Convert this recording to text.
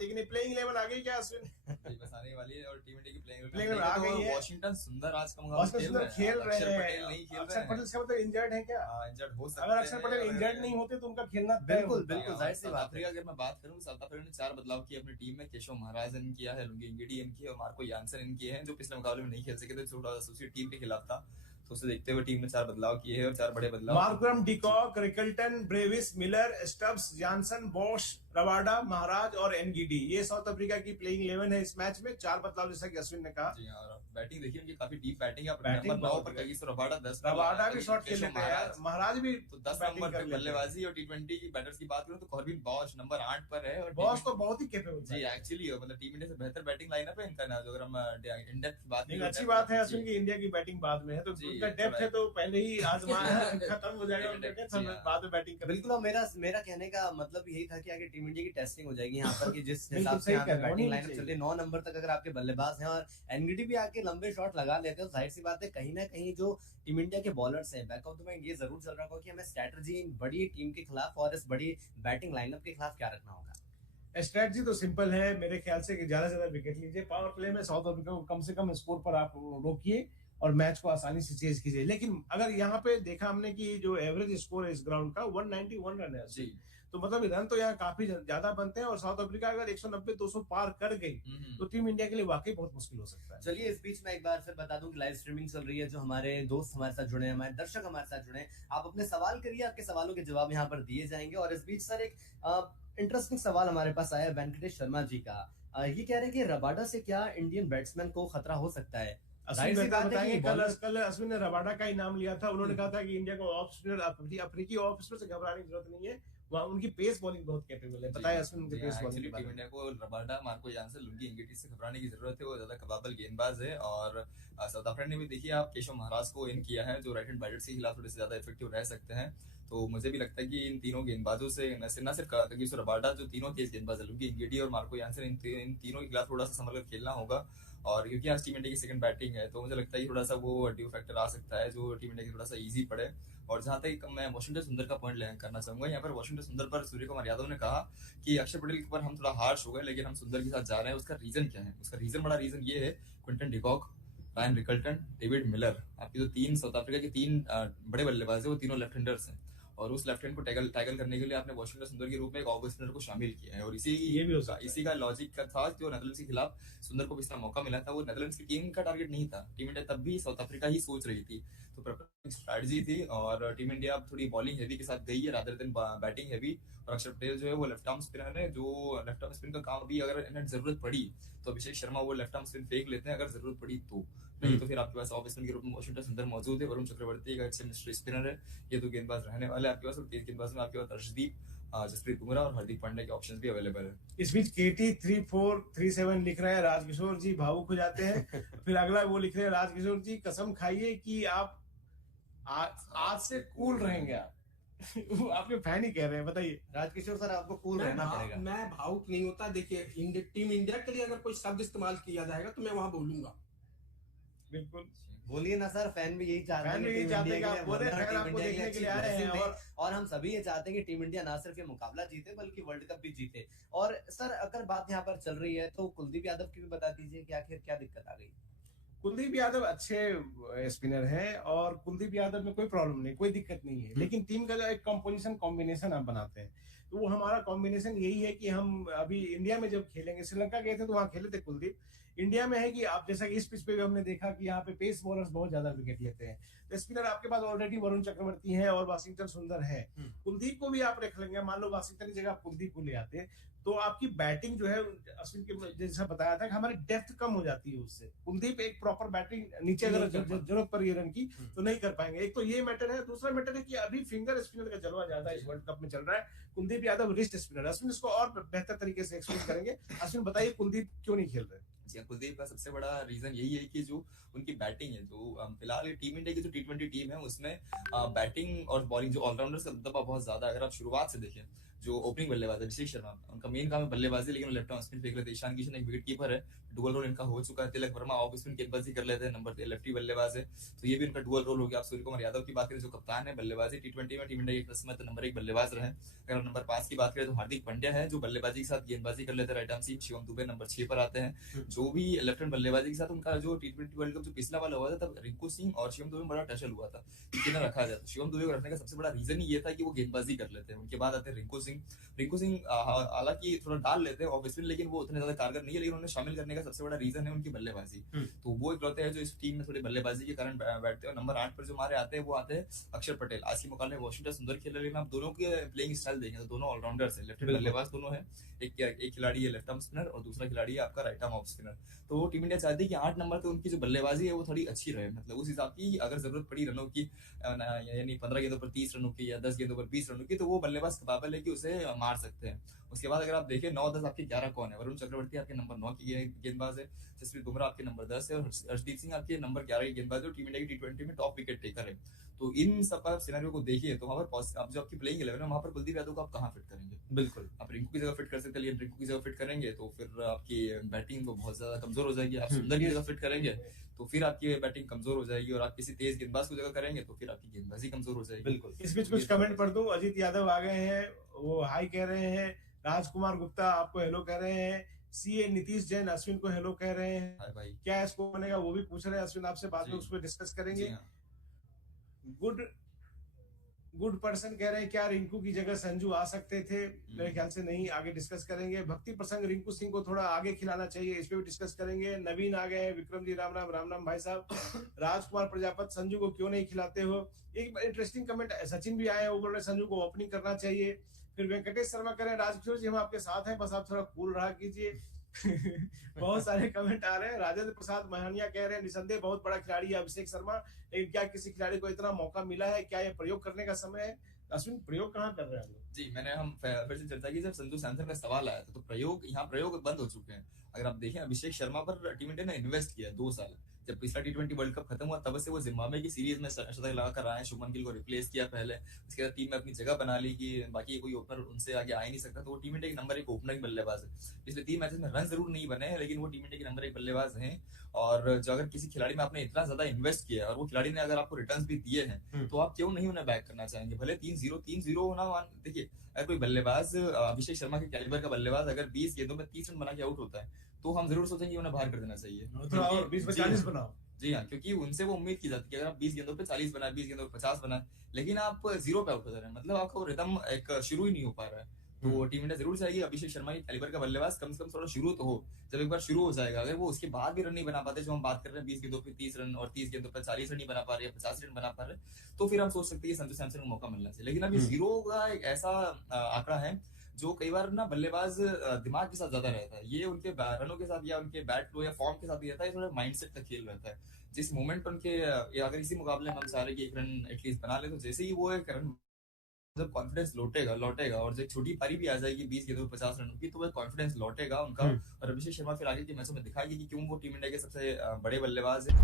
लेकिन प्लेइंग 11 आ गई क्या अश्विन? बस आने वाली है और टीम इंडिया की प्लेइंग प्लेइंग 11 आ गई है। वॉशिंगटन सुंदर आज का मुकाबला वाशिंगटन सुंदर खेल रहे अक्षर पटेल हैं। नहीं खेल अक्षर रहे पटेल हैं। से मतलब इंजर्ड है क्या? इंजर्ड हो सकते अगर अक्षर पटेल हैं। इंजर्ड नहीं होते तो उनका खेलना तय बिल्कुल होता। बिल्कुल जाहिर सी साउथ बात है। अफ्रीका अगर मैं बात करूं, साउथ अफ्रीका ने 4 बदलाव किए अपनी टीम में। केशव महाराज ने किया है, लुंगी इंगिडी इनकी और मार्को यानसन इनकी है, जो पिछले मुकाबले में नहीं खेल सके थे, थोड़ा एसोसिएट टीम के खिलाफ था। तो उसे देखते हुए टीम ने 4 बदलाव किए हैं और 4 बड़े बदलाव। Markram, de Kock, Rickelton, Brevis, Miller, Stubbs, Jansen, Bosch, Rabada, Maharaj और एनगीडी, ये साउथ अफ्रीका की प्लेइंग 11 है इस मैच में। 4 बदलाव जैसा कि अश्विन ने कहा। जी हाँ, बैटिंग देखिए उनकी काफी डीप बैटिंग है। बैटिंग नंबर 9 पर कगिसो रबाडा 10 पर रवाडा भी शॉट खेल लेते हैं यार, महाराज भी तो 10 बैटिंग नंबर कर पे लेते हैं। बल्लेबाजी। और टी20 की बैटर्स की बात करूं तो कॉर्बिन बॉश नंबर 8 पर है। और बॉस तो बहुत ही केपेबल जी एक्चुअली मतलब टीम इंडिया से बेहतर बैटिंग लाइनअप है इनका ना। अगर हम इंडेक्स की बात करें, अच्छी बात है अश्विन की इंडिया की बैटिंग बाद में है, तो उनका डेप्थ है तो पहले ही आजमा खत्म हो जाएगा उनका डेप्थ, बाद में बैटिंग करें। बिल्कुल। और मेरा कहने का मतलब यही था कि आगे टीम इंडिया की टेस्टिंग हो जाएगी यहाँ पर कि जिस बिल्कुल हिसाब से सही यहाँ पे कह रहे हो, बैटिंग होनी लाइनअप चल रही है 9 नंबर तक अगर आपके बल्लेबाज हैं और एनगीडी भी आके लंबे शॉट लगा लेते हैं तो जाहिर सी बात है कहीं ना कहीं जो टीम इंडिया के बॉलर्स हैं बैक ऑफ द माइंड ये जरूर चल रहा होगा कि हमें स्ट्रेटजी बड़ी टीम के खिलाफ और इस बड़ी बैटिंग लाइनअप के खिलाफ क्या रखना होगा। स्ट्रेटजी तो सिंपल है मेरे ख्याल से कि ज्यादा से ज्यादा विकेट लीजिए, पावर प्ले में साउथ अफ्रीका को कम से कम स्कोर पर आप रोकिए और मैच को आसानी से चेज कीजिए। लेकिन अगर यहाँ पे देखा हमने कि जो एवरेज स्कोर है इस ग्राउंड का 191 रन है जी, तो मतलब रन तो यहाँ काफी ज्यादा बनते हैं। और साउथ अफ्रीका अगर 190-200 पार कर गई तो टीम इंडिया के लिए वाकई बहुत मुश्किल हो सकता है। चलिए इस बीच में एक बार फिर बता दूं कि लाइव स्ट्रीमिंग चल रही है, जो हमारे दोस्त हमारे साथ जुड़े हैं, हमारे दर्शक हमारे साथ जुड़े हैं, आप अपने सवाल करिए, आपके सवालों के जवाब यहाँ पर दिए जाएंगे। और इस बीच सर एक इंटरेस्टिंग सवाल हमारे पास आया वेंकटेश शर्मा जी का। ये कह रहे हैं कि रबाडा से क्या इंडियन बैट्समैन को खतरा हो सकता है? कल अश्विन ने रबाडा का ही नाम लिया था, उन्होंने कहा था कि इंडिया को ऑफ स्पिनर अफ्रीकी ऑफ स्पिनर से घबराने की जरूरत नहीं है, वहाँ उनकी पेस बॉलिंग बहुत कैपेबल है। बताया अश्विन उनकी पेस बॉलिंग के बारे में। टीम इंडिया को Rabada, Marco Jansen, lungi Ngidi से घबराने की जरूरत है, वो ज्यादा कबाबल गेंदबाज है। और साउथ अफ्रीका ने भी देखिए आप केशव महाराज को इन किया है, जो राइट हैंड बैटर्स के खिलाफ थोड़े से ज्यादा इफेक्टिव रह सकते हैं। तो मुझे भी लगता है कि इन तीनों गेंदबाजों से न सिर्फ कगिसो रबाडा जो तीनों तेज गेंदबाज है, लुंगी इंगिडी और मार्को यानसन, इन तीनों के खिलाफ थोड़ा सा संभल कर खेलना होगा। और क्योंकि आज टीम इंडिया की सेकंड बैटिंग है तो मुझे लगता है थोड़ा सा वो ड्यू फैक्टर आ सकता है जो टीम इंडिया की थोड़ा सा इजी पड़े। और जहां तक मैं वॉशिंगटन सुंदर का पॉइंट करना चाहूंगा, यहाँ पर वॉशिंगटन सुंदर पर सूर्य कुमार यादव ने कहा कि अक्षर पटेल के ऊपर हम थोड़ा हार्श हो गए, लेकिन हम सुंदर के साथ जा रहे हैं। उसका रीजन क्या है? उसका बड़ा रीजन ये है, Quinton de Kock, Ryan Rickelton, David Miller, आपकी जो 3 साउथ अफ्रीका के 3 बड़े बल्लेबाज है वो तीनों लेफ्ट हैंडर्स हैं। और उस लेफ्ट हैंड को टैकल करने के लिए आपने वॉशिंगटन सुंदर के रूप में एक ऑफ स्पिनर को शामिल किया है। और इसी का लॉजिक का था जो नेदरलैंड्स के खिलाफ सुंदर को पिछला मौका मिला था, वो नेदरलैंड्स की टीम का टारगेट नहीं था। टीम इंडिया तब भी साउथ अफ्रीका ही सोच रही थी, तो प्रिपरेटिंग स्ट्रैटेजी थी। और टीम इंडिया अब थोड़ी बॉलिंग हैवी के साथ गई है रादर देन बैटिंग हैवी। और अक्षर पटेल जो है वो लेफ्ट आर्म स्पिनर है, जो लेफ्ट आर्म स्पिन का काम भी अगर इन्हें जरूरत पड़ी तो अभिषेक शर्मा वो लेफ्ट आर्म स्पिन फेंक लेते हैं अगर जरूरत पड़ी तो। नहीं तो फिर आपके पास ऑफ स्पिन के रूप में वॉशिंगटन सुंदर मौजूद है। वरुण चक्रवर्ती एक अच्छे मिस्ट्री स्पिनर है, ये 2 गेंदबाज रहने वाले आपके पास। और 3 गेंदबाज में आपके पास अर्शदीप, जसप्रीत बुमराह और हार्दिक पांड्या के ऑप्शंस भी अवेलेबल है। इस बीच केटी 3437 लिख रहे हैं राजकिशोर जी भावुक हो जाते हैं। फिर अगला वो लिख रहे हैं राजकिशोर जी कसम खाइए कि आप आज से कूल रहेंगे आप। आपके फैन ही कह रहे हैं, बताइए राजकिशोर सर आपको कूल रहना पड़ेगा। मैं भावुक नहीं होता। देखिए टीम इंडिया के लिए अगर कोई शब्द इस्तेमाल किया जाएगा तो मैं वहां बोलूंगा। बिल्कुल बोलिए ना सर, फैन भी यही चाहते हैं और हम सभी ये चाहते हैं कि टीम इंडिया ना सिर्फ ये मुकाबला जीते बल्कि वर्ल्ड कप भी जीते। और सर अगर बात यहाँ पर चल रही है तो कुलदीप यादव की भी बता दीजिए कि आखिर क्या दिक्कत आ गई। कुलदीप यादव अच्छे स्पिनर हैं और कुलदीप यादव में कोई प्रॉब्लम नहीं, कोई दिक्कत नहीं है। लेकिन टीम का जो एक कॉम्बिनेशन आप बनाते हैं तो वो हमारा कॉम्बिनेशन यही है कि हम अभी इंडिया में जब खेलेंगे, श्रीलंका गए थे तो वहां खेले थे कुलदीप। इंडिया में है कि आप जैसा कि इस पिच पे भी हमने देखा कि यहाँ पे पेस बॉलर्स बहुत ज्यादा विकेट लेते हैं, तो स्पिनर आपके पास ऑलरेडी वरुण चक्रवर्ती है और वाशिंगटन सुंदर है। कुलदीप को भी आप रख लेंगे, मान लो वाशिंगटन की जगह आप कुलदीप को ले आते तो आपकी बैटिंग जो है अश्विन के जैसा बताया था कि हमारी डेप्थ कम हो जाती है उससे। कुलदीप एक प्रॉपर बैटिंग नीचे अगर जरूरत पड़ी रन की तो नहीं कर पाएंगे। एक तो ये मैटर है, दूसरा मैटर है कि अभी फिंगर स्पिनर का जलवा ज्यादा इस वर्ल्ड कप में चल रहा है। कुलदीप यादव रिस्ट स्पिनर, अश्विन इसको और बेहतर तरीके से एक्सप्लेन करेंगे। अश्विन बताइए कुलदीप क्यों नहीं खेल रहे? जी, कुलदीप का सबसे बड़ा रीजन यही है कि जो उनकी बैटिंग है, जो फिलहाल टीम इंडिया की जो T20 टीम है उसमें बैटिंग और बॉलिंग जो ऑलराउंडर्स का दबदबा बहुत ज्यादा है। अगर आप शुरुआत से देखें जो ओपनिंग बल्लेबाज है अभिषेक शर्मा, उनका मेन काम है बल्लेबाजी, लेकिन वो लेफ्ट आर्म स्पिन फेंक लेते हैं। ईशान किशन एक विकेट कीपर है, डुअल रोल इनका हो चुका है। तिलक वर्मा ऑफ स्पिन गेंदबाजी कर लेते हैं, नंबर लेफ्टी बल्लेबाज है, तो ये भी इनका डुअल रोल हो गया। आप सूर्य कुमार यादव की बात करें जो कप्तान है बल्लेबाजी टी20 में टीम इंडिया के किस्मत नंबर 1 बल्लेबाज रहे। अगर नंबर 5 की बात करें तो हार्दिक पांड्या है जो बल्लेबाजी के साथ गेंदबाजी कर लेते हैं, राइट आर्म सीम। शिवम दुबे नंबर 6 पर आते हैं, जो भी लेफ्ट हैंड बल्लेबाजी के साथ उनका जो टी20 वर्ल्ड कप जो पिछला वाला हुआ था तब रिंकू सिंह और शिवम दुबे में बड़ा टसल हुआ था कि किन्हें रखा जाए। शिवम दुबे को रखने का सबसे बड़ा रीजन ही ये था कि वो गेंदबाजी कर लेते हैं। उनके बाद आते हैं रिंकू सिंह। रिंकू सिंह हालांकि थोड़ा डाल लेते हैं ऑफ स्पिन, लेकिन वो उतने ज्यादा कारगर नहीं है, लेकिन उन्हें शामिल करने का सबसे बड़ा रीजन है उनकी बल्लेबाजी। तो वो इकलौते हैं जो इस टीम में थोड़ी बल्लेबाजी के कारण बैठते हैं। नंबर 8 पर जो हमारे आते हैं वो आते हैं अक्षर पटेल। आज के मुकाबले में वॉशिंगटन सुंदर खेल रहे हैं, लेकिन आप दोनों के प्लेइंग स्टाइल देखें तो दोनों ऑलराउंडर्स हैं, लेफ्ट हैंड बल्लेबाज दोनों हैं। एक खिलाड़ी है लेफ्ट आर्म स्पिनर और दूसरा खिलाड़ी है आपका राइट आर्म ऑफ स्पिनर। तो टीम इंडिया चाहती है कि 8 नंबर पे उनकी जो बल्लेबाजी है वो थोड़ी अच्छी रहे, मतलब उस हिसाब की अगर जरूरत पड़ी रनों की, यानी 15 गेंदों पर 30 रनों की या 10 गेंदों पर 20 रनों की, तो वो बल्लेबाज काबिल है कि उसे मार सकते हैं। उसके बाद अगर आप देखें 9-10 आपके 11 कौन है, वरुण चक्रवर्ती आपके नंबर 9 की गेंदबाज है, जसप्रीत बुमराह आपके नंबर 10 है और हर्षदीप सिंह आपके नंबर 11 की गेंदबाज है, टीम इंडिया की टी20 में टॉप विकेट टेकर है। तो इन सब आप सिनेरियो को देखिए तो वहां पर आप जो आपकी प्लेइंग 11 है वहां पर कुलदीप यादव को आप कहां फिट करेंगे? बिल्कुल। आप रिंकू की जगह फिट कर सकते हैं, लेकिन रिंकू की जगह फिट करेंगे तो फिर आपकी बैटिंग तो बहुत ज्यादा कमजोर हो जाएगी। आप सुंदर की जगह फिट करेंगे तो फिर आपकी बैटिंग कमजोर हो जाएगी, और आप किसी तेज गेंदबाज की जगह करेंगे तो फिर आपकी गेंदबाजी कमजोर हो जाएगी। बिल्कुल। इस बीच कुछ कमेंट पढ़ दूं। अजीत यादव आ गए हैं, वो हाई कह रहे हैं। राजकुमार गुप्ता आपको हेलो कह रहे हैं। सीए नीतीश जैन अश्विन को हेलो कह रहे हैं। हाय भाई। क्या स्कोर बनेगा वो भी पूछ रहे हैं अश्विन आपसे, बाद में जी। उस पर डिस्कस जी करेंगे। हाँ। गुड पर्सन कह रहे हैं क्या रिंकू की जगह संजू आ सकते थे? मेरे ख्याल से नहीं, आगे डिस्कस करेंगे। भक्ति प्रसंग रिंकू सिंह को थोड़ा आगे खिलाना चाहिए, इस पे भी डिस्कस करेंगे। नवीन आ गए हैं, विक्रम जी राम राम राम राम भाई साहब। राजकुमार प्रजापति संजू को क्यों नहीं खिलाते हो? एक इंटरेस्टिंग कमेंट सचिन भी आए हैं, वो बोल रहे संजू को ओपनिंग करना चाहिए। फिर वेंकटेश शर्मा कह रहे हैं राजकिशोर जी हम आपके साथ हैं, बस आप थोड़ा कूल रहा कीजिए। बहुत सारे कमेंट आ रहे हैं। राजेंद्र प्रसाद महानिया कह रहे हैं निसंदेह बहुत बड़ा खिलाड़ी है अभिषेक शर्मा, लेकिन क्या किसी खिलाड़ी को इतना मौका मिला है? क्या ये प्रयोग करने का समय है? अश्विन प्रयोग कहाँ कर रहे हैं हम लोग? जी, मैंने हम फिर से चर्चा की, जब संजू सैमसन का सवाल आया था तो प्रयोग बंद हो चुके हैं। अगर आप देखें अभिषेक शर्मा पर टीम इंडिया ने इन्वेस्ट किया 2 साल। जब पिछला टी20 वर्ल्ड कप खत्म हुआ तब से वो जिम्बाब्वे की सीरीज में शतक लगाकर आए हैं। शुभमन गिल को रिप्लेस किया पहले, उसके बाद टीम में अपनी जगह बना ली कि बाकी कोई ओपनर उनसे आगे आ ही नहीं सकता, तो वो टीम इंडिया के नंबर 1 ओपनर बल्लेबाज है। पिछले 3 मैचेस में रन जरूर नहीं बने हैं, लेकिन वो टीम इंडिया के नंबर 1 बल्लेबाज हैं। और जो अगर किसी खिलाड़ी में आपने इतना ज्यादा इन्वेस्ट किया और वो खिलाड़ी ने अगर आपको रिटर्न्स भी दिए हैं तो आप क्यों नहीं उन्हें बैक करना चाहेंगे? भले 3-0 होना, देखिए अगर कोई बल्लेबाज अभिषेक शर्मा के कैलिबर का बल्लेबाज अगर 20 गेंदों में 30 रन बना के आउट होता है तो हम जरूर सोचेंगे उन्हें बाहर कर देना चाहिए। थोड़ा और 20 में 40 बनाओ। जी हाँ, क्योंकि उनसे वो उम्मीद की जाती है कि अगर आप 20 गेंदों पे 40 बनाए, 20 गेंदों पे 50 बनाए, लेकिन आप 0 पे आउट हो जा रहे हैं, मतलब आपका वो रिदम एक शुरू ही नहीं हो पा रहा है। तो टीम इंडिया जरूर चाहेगी अभिषेक शर्मा के कैलिबर का बल्लेबाज कम से कम थोड़ा शुरू तो हो। जब एक बार शुरू हो जाएगा, अगर वो उसके बाद भी रन नहीं बना पाते, जो हम बात कर रहे हैं 20 गेंदों पे 30 रन और 30 गेंदों पे 40 रन नहीं बना पा रहे या 50 रन बना पा रहे, तो फिर हम सोच सकते हैं कि संजू सैमसन को मौका मिलना चाहिए। लेकिन अभी 0 का एक ऐसा आंकड़ा है जो कई बार ना बल्लेबाज दिमाग के साथ ज्यादा रहता है, ये उनके रनों के साथ या उनके बैट फ्लो या फॉर्म के साथ भी रहता है, थोड़ा माइंडसेट का खेल रहता है। जिस मोमेंट पर उनके अगर इसी मुकाबले में हम चाह रहे कि 1 रन एटलीस्ट बना ले, तो जैसे ही वो 1 रन जब कॉन्फिडेंस लौटेगा और जब छोटी पारी भी आ जाएगी 20 गेंदों पे 50 रन की, तो वह कॉन्फिडेंस लौटेगा उनका। और अभिषेक शर्मा फिर आगे के मैचों में दिखाएगी कि क्यों वो टीम इंडिया के सबसे बड़े बल्लेबाज है।